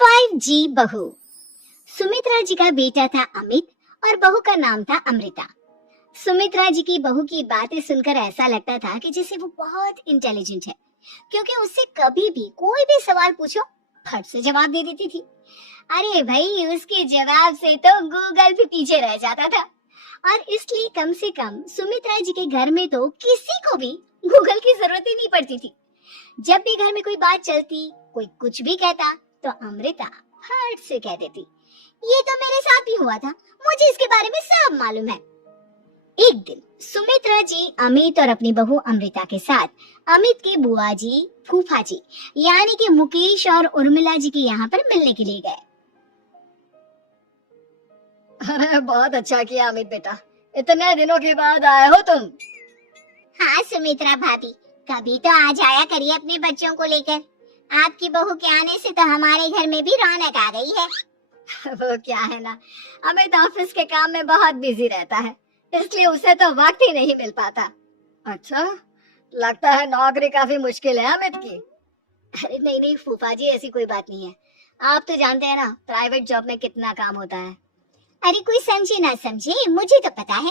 5G बहू। सुमित्रा जी का बेटा था अमित और बहू का नाम था अमृता। सुमित्रा जी की बहू की बातें सुनकर ऐसा लगता था कि जैसे वो बहुत इंटेलिजेंट है, क्योंकि उससे कभी भी कोई भी सवाल पूछो फट से जवाब दे देती थी। अरे भाई, उसके जवाब से तो गूगल भी पीछे रह जाता था। और इसलिए कम से कम सुमित्रा जी के घर में तो किसी को भी गूगल की जरूरत ही नहीं पड़ती थी। जब भी घर में कोई बात चलती, कोई कुछ भी कहता, तो अमृता फट से कह देती, ये तो मेरे साथ भी हुआ था, मुझे इसके बारे में सब मालूम है। एक दिन सुमित्रा जी अमित और अपनी बहू अमृता के साथ अमित के बुआ जी, फूफा जी यानी कि मुकेश और उर्मिला जी के यहाँ पर मिलने के लिए गए। अरे बहुत अच्छा किया अमित बेटा, इतने दिनों के बाद आए हो तुम। हाँ सुमित्रा भाभी, कभी तो आ जाया करिए अपने बच्चों को लेकर। आपकी बहू के आने से तो हमारे घर में भी रौनक आ गई है। वो क्या है ना, अमित ऑफिस के काम में बहुत बिजी रहता है, इसलिए उसे तो वक्त ही नहीं मिल पाता। अच्छा, लगता है नौकरी काफी मुश्किल है अमित की। अरे नहीं नहीं फूफा जी, ऐसी कोई बात नहीं है। आप तो जानते हैं ना प्राइवेट जॉब में कितना काम होता है। अरे कोई समझे ना समझे, मुझे तो पता है।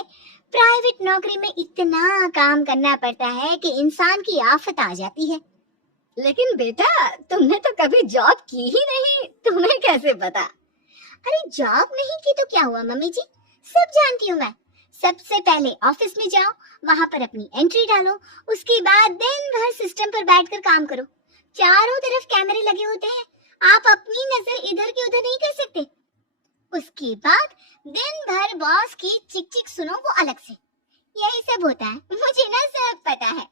प्राइवेट नौकरी में इतना काम करना पड़ता है कि इंसान की आफत आ जाती है। लेकिन बेटा, तुमने तो कभी जॉब की ही नहीं, तुम्हें कैसे पता? अरे जॉब नहीं की तो क्या हुआ मम्मी जी, सब जानती हूँ मैं। सबसे पहले ऑफिस में जाओ, वहाँ पर अपनी एंट्री डालो, उसके बाद दिन भर सिस्टम पर बैठकर काम करो। चारों तरफ कैमरे लगे होते हैं, आप अपनी नजर इधर की उधर नहीं कर सकते। उसके बाद दिन भर बॉस की चिक चिक सुनो, वो अलग से। यही सब होता है, मुझे ना सब पता है।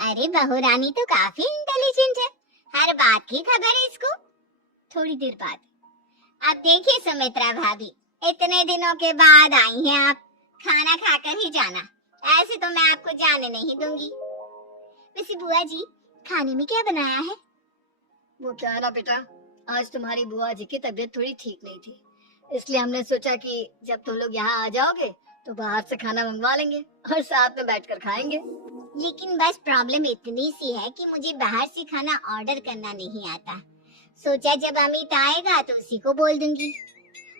अरे बहू रानी तो काफी इंटेलिजेंट है, हर बात की खबर है इसको। थोड़ी देर बाद, अब देखिए सुमित्रा भाभी, इतने दिनों के बाद आई हैं आप, खाना खाकर ही जाना, ऐसे तो मैं आपको जाने नहीं दूंगी। वैसे बुआ जी, खाने में क्या बनाया है? वो क्या है ना बेटा, आज तुम्हारी बुआ जी की तबीयत थोड़ी ठीक नहीं थी, इसलिए हमने सोचा कि जब तुम लोग यहाँ आ जाओगे तो बाहर से खाना मंगवा लेंगे और साथ में बैठकर खाएंगे। लेकिन बस प्रॉब्लम इतनी सी है कि मुझे बाहर से खाना ऑर्डर करना नहीं आता। सोचा जब अमित आएगा तो उसी को बोल दूंगी।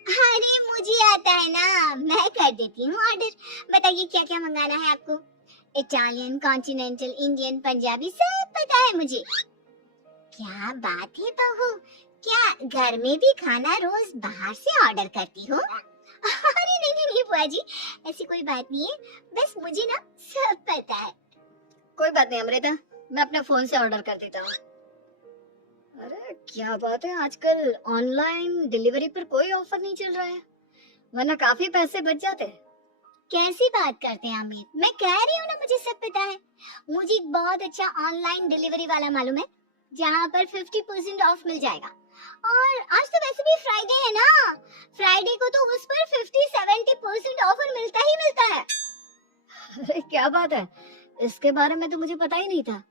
अरे मुझे आता है ना, मैं कर देती हूँ ऑर्डर। बताइए क्या क्या मंगाना है आपको? इटालियन, कॉन्टिनेंटल, इंडियन, पंजाबी, सब पता है मुझे। क्या बात है बहू, क्या घर में भी खाना रोज बाहर से ऑर्डर करती हो? अरे नहीं नहीं नहीं बुआ जी, ऐसी कोई बात नहीं है, बस मुझे ना सब पता है। कोई बात नहीं अमृता, मैं अपने फोन से ऑर्डर कर देता हूँ। अरे क्या बात है, आजकल ऑनलाइन डिलीवरी पर कोई ऑफर नहीं चल रहा है, वरना काफी पैसे बच जाते हैं। कैसी बात करते हैं अमित, मैं कह रही हूँ ना मुझे सब पता है। मुझे एक बहुत अच्छा ऑनलाइन डिलीवरी वाला मालूम है, जहाँ पर 50% ऑफ मिल जाएगा। और आज तो वैसे भी फ्राइडे है ना, फ्राइडे को तो उस पर 50-70% ऑफर मिलता ही मिलता है। अरे क्या बात है, इसके बारे में तो मुझे पता ही नहीं था।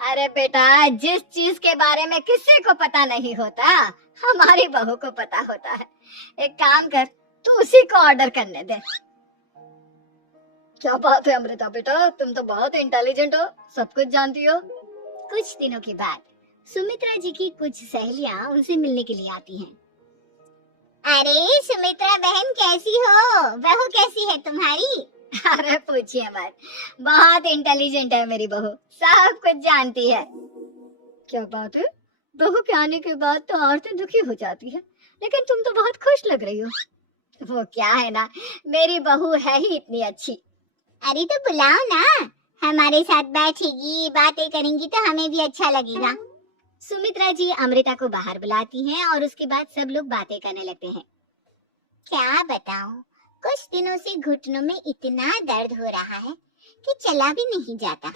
अरे बेटा, जिस चीज के बारे में किसी को पता नहीं होता, हमारी बहू को पता होता है। एक काम कर, तू उसी को ऑर्डर करने दे। क्या बात है अमृता बेटा, तुम तो बहुत इंटेलिजेंट हो, सब कुछ जानती हो। कुछ दिनों के बाद सुमित्रा जी की कुछ सहेलियां उनसे मिलने के लिए आती हैं। अरे सुमित्रा बहन कैसी हो, बहू कैसी है तुम्हारी? अरे पूछिए मत, बहुत इंटेलिजेंट है मेरी बहू, सब कुछ जानती है। क्या बात है, बहू के आने के बाद तो औरतें दुखी हो जाती है, लेकिन तुम तो बहुत खुश लग रही हो। वो क्या है ना, मेरी बहू है ही इतनी अच्छी। अरे तो बुलाओ ना, हमारे साथ बैठेगी, बातें करेंगी तो हमें भी अच्छा लगेगा। सुमित्रा जी अमृता को बाहर बुलाती हैं और उसके बाद सब लोग बातें करने लगते हैं। क्या बताऊं, कुछ दिनों से घुटनों में इतना दर्द हो रहा है कि चला भी नहीं जाता।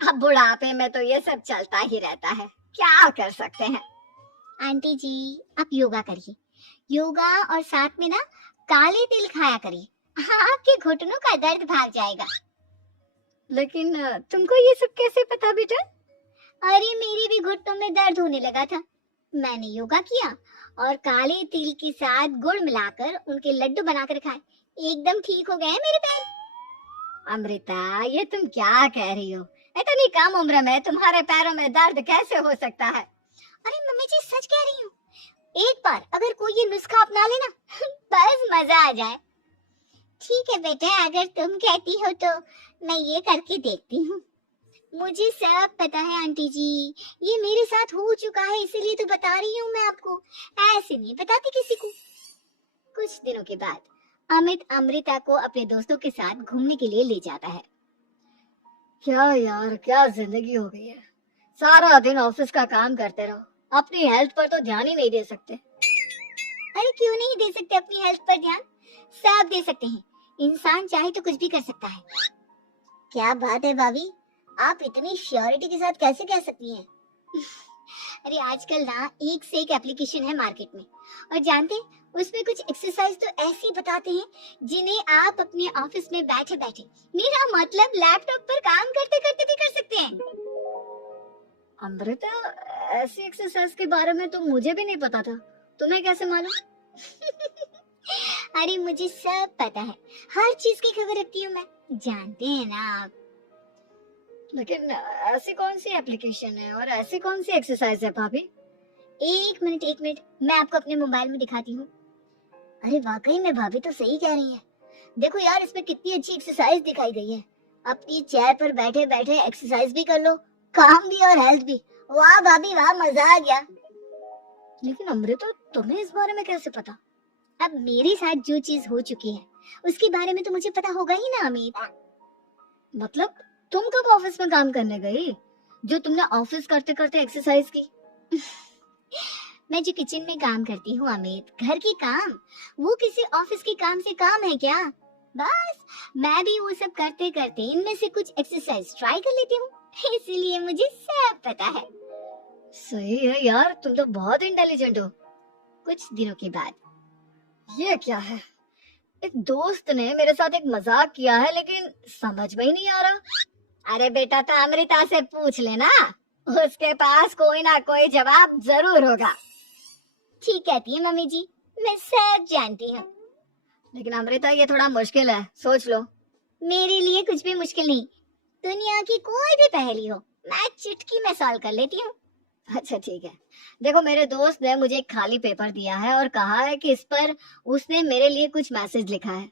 अब बुढ़ापे में तो ये सब चलता ही रहता है, क्या कर सकते हैं। आंटी जी, आप योगा करिए, योगा और साथ में ना काले तिल खाया करिए, आपके घुटनों का दर्द भाग जाएगा। लेकिन तुमको ये सब कैसे पता बेटा? अरे मेरे भी घुटनों में दर्द होने लगा था, मैंने योगा किया और काले तिल के साथ गुड़ मिलाकर उनके लड्डू बनाकर खाए, एकदम ठीक हो गए मेरे पैर। अमृता, ये तुम क्या कह रही हो, इतनी कम उम्र में तुम्हारे पैरों में दर्द कैसे हो सकता है? अरे मम्मी जी सच कह रही हूँ, एक बार अगर कोई ये नुस्खा अपना लेना बस मजा आ जाए। ठीक है बेटा, अगर तुम कहती हो तो मैं ये करके देखती हूँ। मुझे सब पता है आंटी जी, ये मेरे साथ हो चुका है, इसीलिए तो बता रही हूँ मैं आपको, ऐसे नहीं बताती किसी को। कुछ दिनों के बाद अमित अमृता को अपने दोस्तों के साथ घूमने के लिए ले जाता है। क्या यार, क्या जिंदगी हो गई है। सारा दिन ऑफिस का काम करते रहो, अपनी हेल्थ पर तो ध्यान ही नहीं दे सकते। अरे क्यों नहीं दे सकते अपनी हेल्थ पर ध्यान, सब दे सकते हैं, इंसान चाहे तो कुछ भी कर सकता है। क्या बात है भाभी, आप इतनी श्योरिटी के साथ कैसे कह सकती हैं? अरे आजकल ना एक से एक एप्लीकेशन है मार्केट में, और जानते हैं उसमें कुछ एक्सरसाइज तो ऐसी बताते हैं जिन्हें आप अपने ऑफिस में बैठे बैठे, मेरा मतलब लैपटॉप पर काम करते करते भी कर सकते हैं। अमृता, ऐसी एक्सरसाइज के बारे में तो मुझे भी नहीं पता था, तुम्हें कैसे मालूम? अरे मुझे सब पता है, हर चीज की खबर रखती हूँ मैं, जानते हैं ना आप। लेकिन ऐसी कौन सी एप्लीकेशन है और ऐसी कौन सी एक्सरसाइज है भाभी? एक मिनट, मैं आपको अपने मोबाइल में दिखाती हूँ। अरे वाकई में भाभी तो सही कह रही है, देखो यार इसमें कितनी अच्छी एक्सरसाइज दिखाई गई है। अपनी चेयर पर बैठे बैठे एक्सरसाइज भी कर लो, काम भी और हेल्थ भी। वाह भाभी वाह, मजा आ गया। लेकिन अमृता, तुम्हें इस बारे में कैसे पता? अब मेरे साथ जो चीज हो चुकी है उसके बारे में तो मुझे पता होगा ही ना अमित। मतलब तुम कब ऑफिस में काम करने गई जो तुमने ऑफिस करते करते एक्सरसाइज की? मैं जो किचन में काम करती हूँ अमित, घर के काम, वो किसी ऑफिस के काम से काम है क्या? बस मैं भी वो सब करते करते इनमें से कुछ एक्सरसाइज ट्राई कर लेती हूँ, इसीलिए मुझे सब पता है। सही है यार, तुम तो बहुत इंटेलिजेंट हो। कुछ दिनों के बाद, ये क्या है, एक दोस्त ने मेरे साथ एक मजाक किया है लेकिन समझ में ही नहीं आ रहा। अरे बेटा तो अमृता से पूछ लेना, उसके पास कोई ना कोई जवाब जरूर होगा। ठीक कहती है मम्मी जी, मैं सब जानती हूँ। लेकिन अमृता, ये थोड़ा मुश्किल है, सोच लो। मेरे लिए कुछ भी मुश्किल नहीं, दुनिया की कोई भी पहेली हो मैं चुटकी में सॉल्व कर लेती हूँ। अच्छा ठीक है, देखो मेरे दोस्त ने मुझे एक खाली पेपर दिया है और कहा है कि इस पर उसने मेरे लिए कुछ मैसेज लिखा है।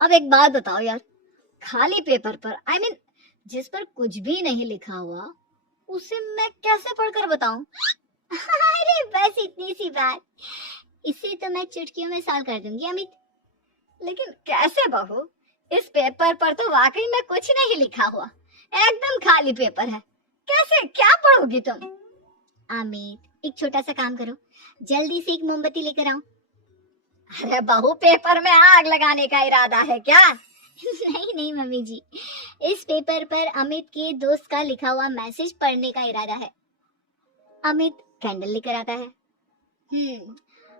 अब एक बात बताओ यार, खाली पेपर पर, I mean, जिस पर कुछ भी नहीं लिखा हुआ, उसे मैं कैसे पढ़कर बताऊं? अरे बस इतनी सी बात, इसे तो मैं चुटकियों में सॉल्व कर दूंगी अमित। लेकिन कैसे बहू, इस पेपर पर तो वाकई में कुछ नहीं लिखा हुआ, एकदम खाली पेपर है, कैसे क्या पढ़ोगी तुम? अमित एक छोटा सा काम करो, जल्दी से एक मोमबत्ती लेकर आओ। अरे बहू, पेपर में आग लगाने का इरादा है क्या? नहीं मम्मी जी, इस पेपर पर अमित के दोस्त का लिखा हुआ मैसेज पढ़ने का इरादा है। अमित कैंडल लेकर आता है।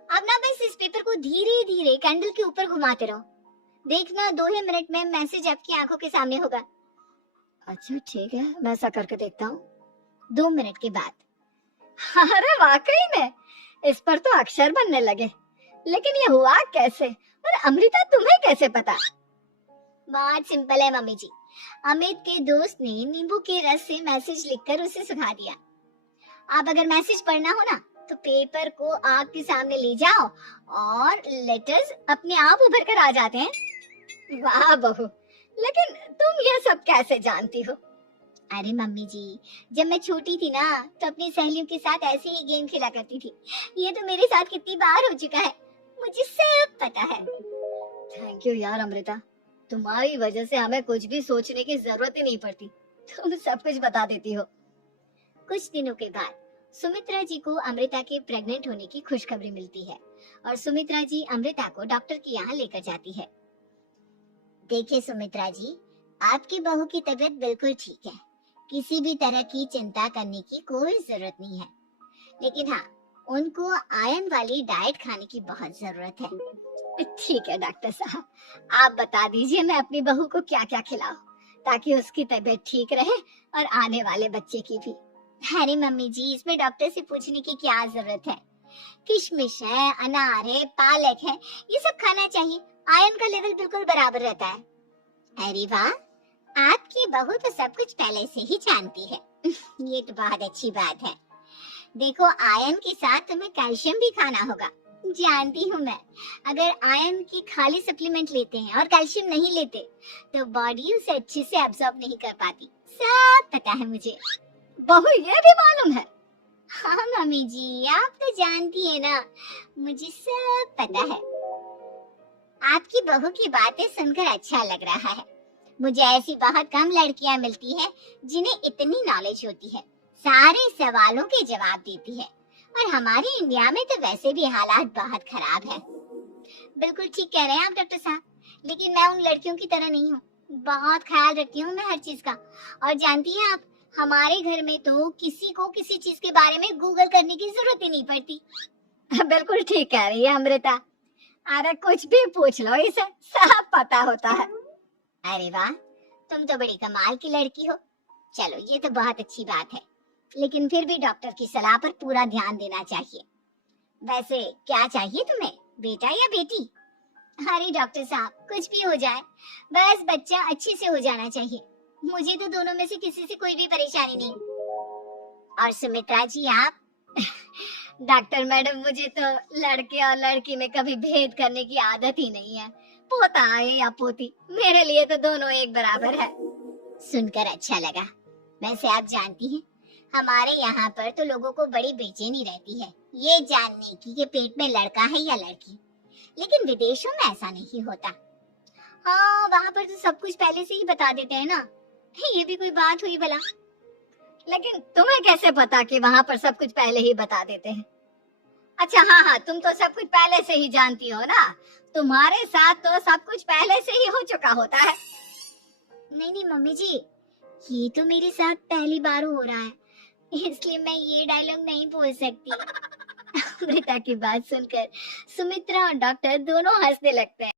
अब ना बस इस पेपर को धीरे धीरे कैंडल के ऊपर घुमाते रहो, देखना 2 ही मिनट में मैसेज आपकी आंखों के सामने होगा। अच्छा ठीक है, मैं ऐसा करके देखता हूँ। 2 मिनट के बाद, अरे वाकई में इस पर तो अक्षर बनने लगे, लेकिन ये हुआ कैसे? और अमृता, तुम्हें कैसे पता? बहुत सिंपल है मम्मी जी, अमित के दोस्त ने नींबू के रस से मैसेज लिखकर उसे सुखा दिया। आप अगर मैसेज पढ़ना हो ना तो पेपर को आग के सामने ले जाओ और लेटर्स अपने आप उभर कर आ जाते हैं। वाह बहू, लेकिन तुम ये सब कैसे जानती हो? अरे मम्मी जी, जब मैं छोटी थी ना तो अपनी सहेलियों के साथ ऐसे ही गेम खेला करती थी, ये तो मेरे साथ कितनी बार हो चुका है, मुझे सब पता है। थैंक यू यार अमृता, तुम्हारी वजह से हमें कुछ भी सोचने की जरूरत ही नहीं पड़ती, तुम सब कुछ बता देती हो। कुछ दिनों के बाद सुमित्रा जी को अमृता के प्रेग्नेंट होने की खुशखबरी मिलती है और सुमित्रा जी अमृता को डॉक्टर के यहाँ लेकर जाती है। देखिए सुमित्रा जी, आपकी बहू की तबीयत बिल्कुल ठीक है, किसी भी तरह की चिंता करने की कोई जरूरत नहीं है, लेकिन हाँ उनको आयरन वाली डाइट खाने की बहुत जरूरत है। ठीक है डॉक्टर साहब, आप बता दीजिए मैं अपनी बहू को क्या क्या खिलाऊं ताकि उसकी तबीयत ठीक रहे और आने वाले बच्चे की भी। अरे मम्मी जी, इसमें डॉक्टर से पूछने की क्या जरूरत है, किशमिश है, अनार है, पालक है, ये सब खाना चाहिए, आयरन का लेवल बिल्कुल बराबर रहता है। अरे वाह, आपकी बहू तो सब कुछ पहले से ही जानती है। ये तो बहुत अच्छी बात है। देखो, आयरन के साथ तुम्हें कैल्शियम भी खाना होगा। जानती हूँ मैं, अगर आयरन की खाली सप्लीमेंट लेते हैं और कैल्शियम नहीं लेते तो बॉडी उसे अच्छे से एब्जॉर्ब नहीं कर पाती। सब पता है मुझे। बहू ये भी मालूम है? हाँ मम्मी जी, आप तो जानती है ना, मुझे सब पता है। आपकी बहू की बातें सुनकर अच्छा लग रहा है। मुझे ऐसी बहुत कम लड़कियां मिलती है जिन्हें इतनी नॉलेज होती है, सारे सवालों के जवाब देती है। और हमारे इंडिया में तो वैसे भी हालात बहुत खराब है। बिल्कुल ठीक कह रहे हैं आप डॉक्टर साहब, लेकिन मैं उन लड़कियों की तरह नहीं हूँ। बहुत ख्याल रखती हूँ मैं हर चीज का। और जानती हैं आप, हमारे घर में तो किसी को किसी चीज के बारे में गूगल करने की जरूरत ही नहीं पड़ती। बिल्कुल ठीक कह रही है अमृता। अरे कुछ भी पूछ लो, इसे सब पता होता है। अरे वाह, तुम तो बड़ी कमाल की लड़की हो। चलो ये तो बहुत अच्छी बात है, लेकिन फिर भी डॉक्टर की सलाह पर पूरा ध्यान देना चाहिए। वैसे क्या चाहिए तुम्हें, बेटा या बेटी? अरे डॉक्टर साहब, कुछ भी हो जाए, बस बच्चा अच्छे से हो जाना चाहिए। मुझे तो दोनों में से किसी से कोई भी परेशानी नहीं। और सुमित्रा जी आप? डॉक्टर मैडम, मुझे तो लड़के और लड़की में कभी भेद करने की आदत ही नहीं है। पोता है या पोती, मेरे लिए तो दोनों एक बराबर है। सुनकर अच्छा लगा। वैसे आप जानती हैं, हमारे यहाँ पर तो लोगों को बड़ी बेचैनी रहती है ये जानने की कि पेट में लड़का है या लड़की। लेकिन विदेशों में ऐसा नहीं होता। हाँ, वहाँ पर तो सब कुछ पहले से ही बता देते हैं ना। ये भी कोई बात हुई भला? लेकिन तुम्हें कैसे पता कि वहाँ पर सब कुछ पहले ही बता देते हैं? अच्छा हाँ, तुम तो सब कुछ पहले से ही जानती हो ना। तुम्हारे साथ तो सब कुछ पहले से ही हो चुका होता है। नहीं मम्मी जी, ये तो मेरे साथ पहली बार हो रहा है, इसलिए मैं ये डायलॉग नहीं बोल सकती। अमृता की बात सुनकर सुमित्रा और डॉक्टर दोनों हंसने लगते हैं।